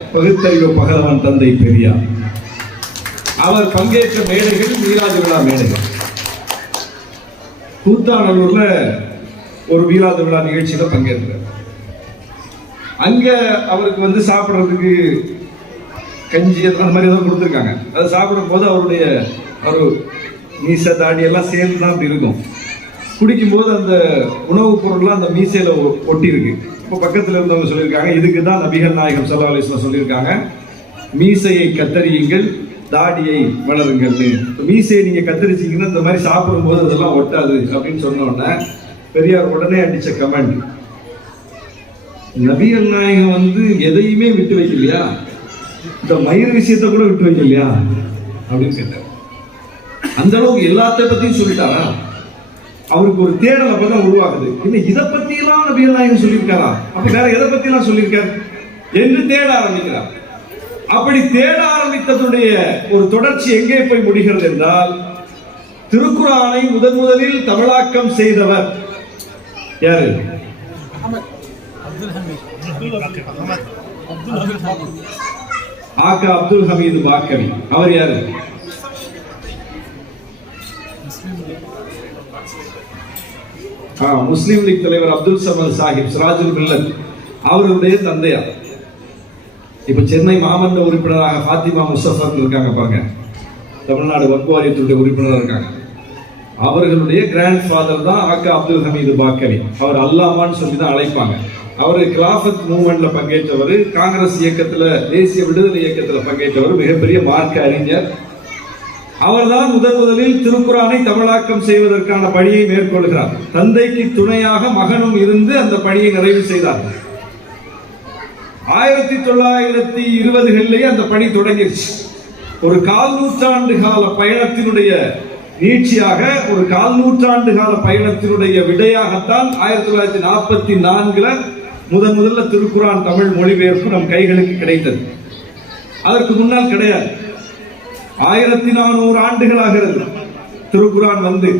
பகுத்தறிவு பகலவன் தந்தை பெரியார். அவர் பங்கேற்ற மேடைகள் மீலாது விழா மேடைகள். கூத்தாநல்லூர்ல ஒரு மீலாது விழா நிகழ்ச்சியில பங்கேற்கிறார் அங்க அவருக்கு வந்து சாப்பிட்றதுக்கு கஞ்சி அந்த மாதிரி ஏதோ கொடுத்துருக்காங்க. அதை சாப்பிடும் போது அவருடைய ஒரு மீசை தாடி எல்லாம் சேர்ந்து தான் அப்படி இருக்கும். குடிக்கும்போது அந்த உணவுப் பொருள்லாம் அந்த மீசையில் ஒ- ஒட்டி இருக்கு இப்போ பக்கத்தில் இருந்தவங்க சொல்லியிருக்காங்க இதுக்கு தான் நபிகள் நாயகம் சல்லா அலிஸ்லாம் சொல்லியிருக்காங்க. மீசையை கத்தரியுங்கள் தாடியை வளருங்கள்னு. மீசையை நீங்கள் கத்தரிச்சிங்கன்னா இந்த மாதிரி சாப்பிடும்போது அதெல்லாம் ஒட்டாது அப்படின்னு சொன்ன உடனே பெரியார் உடனே அடித்த கமெண்ட். நபிகள் நாயகம் வந்து எதையுமே விட்டு வைக்கலையா? இந்த மயிர் விஷயத்தை கூட விட்டு வைக்கலையா? அப்படின்னு கேட்டார். அந்த அளவுக்கு எல்லாத்த பத்தியும் சொல்லிட்டாரா? அவருக்கு ஒரு தேடல் அப்பதான் உருவாகுது. இல்லை இதை பத்தியெல்லாம் நபிகள் நாயகம் சொல்லியிருக்காரா? அப்ப வேற எதை பத்தியெல்லாம் சொல்லியிருக்காரு? என்று தேட ஆரம்பிக்கிறார். அப்படி தேட ஆரம்பித்ததுடைய ஒரு தொடர்ச்சி எங்கே போய் முடிகிறது என்றால் திருக்குறானை முதன் முதலில் தமிழாக்கம் செய்தவர். யாரு? ஆக்கா அப்துல் ஹமீது. பாக்கவி. அவர் யாரு? முஸ்லிம் லீக் தலைவர் அப்துல் சமத் சாஹிப் சிராஜுல் மில்லத். அவருடைய தந்தையார். இப்ப சென்னை மாமன்ற உறுப்பினராக ஃபாத்திமா முஸ்தபர் இருக்காங்க பாருங்க. தமிழ்நாடு வக்ஃப் வாரியத்துடைய உறுப்பினராக இருக்காங்க. அவர்களுடைய கிராண்ட் ஃபாதர் தான் ஆக்கா அப்துல் ஹமீது பாக்கரி. அவர் அல்லாமான்னு சொல்லி தான் அழைப்பாங்க. அவர் கிலாஃபத் மூவ்மெண்ட்ல பங்கேற்றவர் காங்கிரஸ் இயக்கத்துல தேசிய விடுதலை இயக்கத்துல பங்கேற்றவர் மிகப்பெரிய மார்க்க அறிஞர். அவர்தான் முதன் முதலில் திருக்குறானை தமிழாக்கம் செய்வதற்கான பணியை மேற்கொள்கிறார். தந்தைக்கு துணையாக மகனும் இருந்து அந்த பணியை நிறைவு செய்தார். ஆயிரத்தி தொள்ளாயிரத்தி இருபதுகளிலேயே அந்த பணி தொடங்கிருச்சு. ஒரு கால் நூற்றாண்டு கால பயணத்தினுடைய நீட்சியாக ஒரு கால் நூற்றாண்டு கால பயணத்தினுடைய விடையாகத்தான் ஆயிரத்தி தொள்ளாயிரத்தி நாற்பத்தி நான்குல முதன் முதல்ல திருக்குறான் தமிழ் மொழிபெயர்ப்பு நம் கைகளுக்கு கிடைத்தது. அதற்கு முன்னால் கிடையாது. ஆயிரத்தி நானூறு ஆண்டுகளாகிறது திருக்குரான் வந்து.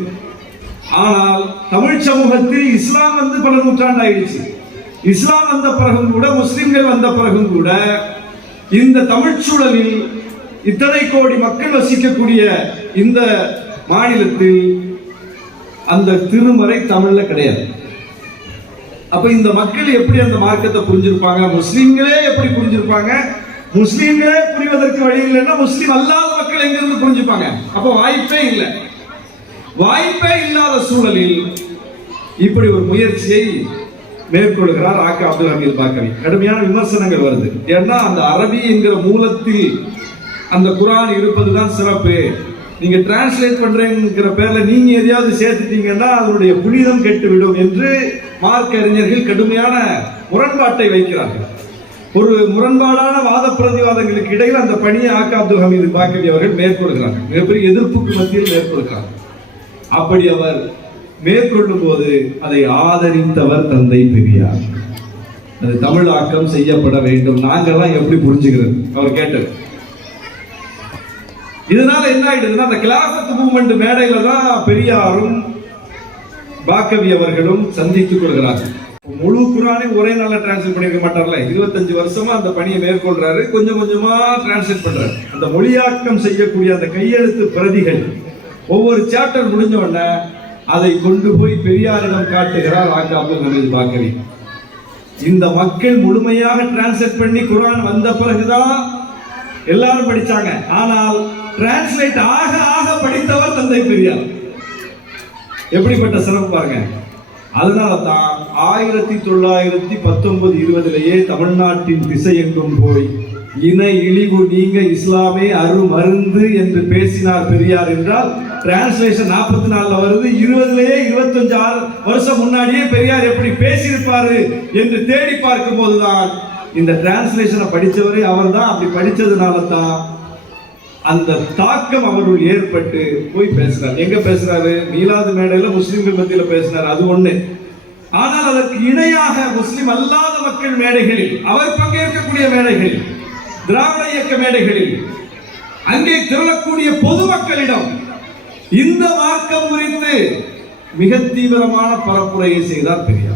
ஆனால் தமிழ் சமூகத்தில் இஸ்லாம் வந்து பல நூற்றாண்டு ஆயிடுச்சு இஸ்லாம் வந்த பிறகும் கூட முஸ்லிம்கள் வந்த பிறகும் கூட இந்த தமிழ் சூழலில் இத்தனை கோடி மக்கள் வசிக்கக்கூடிய இந்த மாநிலத்தில் அந்த திருமறை தமிழ்ல கிடையாது. அப்ப இந்த மக்கள் எப்படி அந்த மார்க்கத்தை புரிஞ்சிருப்பாங்க? முஸ்லீம்களே எப்படி புரிஞ்சிருப்பாங்க? முஸ்லீம்களே புரிவதற்கு வழி இல்லைன்னா முஸ்லீம் அல்லாத மக்கள் எங்கிருந்து புரிஞ்சுப்பாங்க? அப்ப வாய்ப்பே இல்லை. வாய்ப்பே இல்லாத சூழலில் இப்படி ஒரு முயற்சியை மேற்கொள்கிறார் ஆக்கா அப்துல் ஹமீத் பாக்கவி. கடுமையான விமர்சனங்கள் வருது. ஏன்னா அந்த அரபி என்கிற மூலத்தில் அந்த குரான் இருப்பதுதான் சிறப்பு. நீங்க டிரான்ஸ்லேட் பண்றேங்கிற பேர்ல நீங்க எதையாவது சேர்த்துட்டீங்கன்னா அதனுடைய புனிதம் கெட்டுவிடும் என்று மார்க்க அறிஞர்கள் கடுமையான முரண்பாட்டை வைக்கிறார்கள். ஒரு முரண்பாடான வாத பிரதிவாதங்களுக்கு இடையில் அந்த பணியை ஆக்கா அப்துல் ஹமீது பாக்கவி அவர்கள் மேற்கொள்கிறார்கள். மிகப்பெரிய எதிர்ப்புக்கு மத்தியில் மேற்கொள்கிறார் அப்படி அவர் மேற்கொள்ளும் போது அதை ஆதரித்தவர் தந்தை பெரியார். அது தமிழாக்கம் செய்யப்பட வேண்டும். நாங்கள்லாம் எப்படி புரிஞ்சுக்கிறது? அவர் கேட்டது இதனால என்ன ஆயிடுதுன்னா அந்த கிளாசத்து மூவ்மெண்ட் மேடையில தான் பெரியாரும் பாக்கவி அவர்களும் சந்தித்துக் கொள்கிறார்கள். முழு குரானே ஒரே நாள்ல டிரான்ஸ்லேட் பண்ணிருக்க மாட்டார்ல. இருபத்தஞ்சு வருஷமா அந்த பணியை மேற்கொள்றாரு. கொஞ்சம் கொஞ்சமா டிரான்ஸ்லேட் பண்றாரு. அந்த மொழியாக்கம் செய்யக்கூடிய அந்த கையெழுத்து பிரதிகள் ஒவ்வொரு சாப்டர் முடிஞ்ச உடனே அதை கொண்டு போய் பெரியாரிடம் காட்டுகிறார் ஆக்கா அப்துல் ஹமீது பாக்கவி. இந்த மக்கள் முழுமையாக டிரான்ஸ்லேட் பண்ணி குரான் வந்த பிறகுதான் எல்லாரும் படிச்சாங்க. ஆனால் டிரான்ஸ்லேட் ஆக ஆக படித்தவர் தந்தை பெரியார். எப்படிப்பட்ட சிறப்பு பாருங்க. அதனால தான் ஆயிரத்தி தொள்ளாயிரத்தி பத்தொன்பது இருபதுலேயே தமிழ்நாட்டின் திசை எங்கும் போய் இன இழிவு நீங்க இஸ்லாமே அரு மருந்து என்று பேசினார் பெரியார் என்றால் டிரான்ஸ்லேஷன் நாற்பத்தி நாலுல வருது இருபதுலேயே இருபத்தஞ்சு ஆறு வருஷம் முன்னாடியே பெரியார் எப்படி பேசியிருப்பாரு என்று தேடி பார்க்கும் போதுதான் இந்த டிரான்ஸ்லேஷனை படித்தவரே அவர் தான் அப்படி படித்ததுனால தான் அந்த தாக்கம் அவருள் ஏற்பட்டு போய் பேசுறார். எங்க பேசுறாரு? மீலாது மேடையில முஸ்லிம்கள் மத்தியில பேசினார் அது ஒண்ணு. ஆனால் அதற்கு இணையாக முஸ்லிம் அல்லாத மக்கள் மேடைகளில் அவர் பங்கேற்கக்கூடிய மேடைகளில் திராவிட இயக்க மேடைகளில் அங்கே திரளக்கூடிய பொதுமக்களிடம் இந்த மார்க்கம் குறித்து மிக தீவிரமான பரப்புரையை செய்தார் பெரியார்.